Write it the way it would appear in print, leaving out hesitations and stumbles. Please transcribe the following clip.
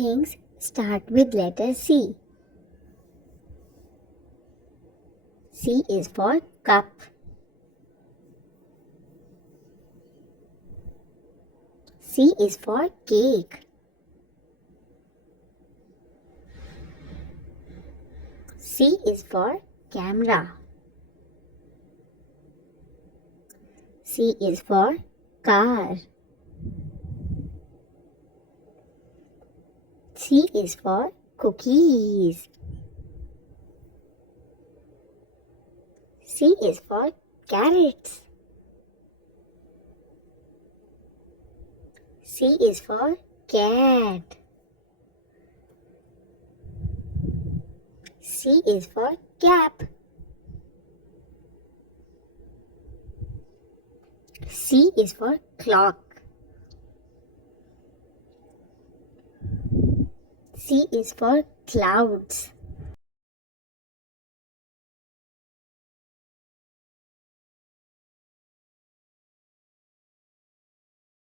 things start with letter C. C is for cup. C is for cake. C is for camera. C is for car. C is for cookies. C is for carrots. C is for cat. C is for cap. C is for clock. C is for clouds.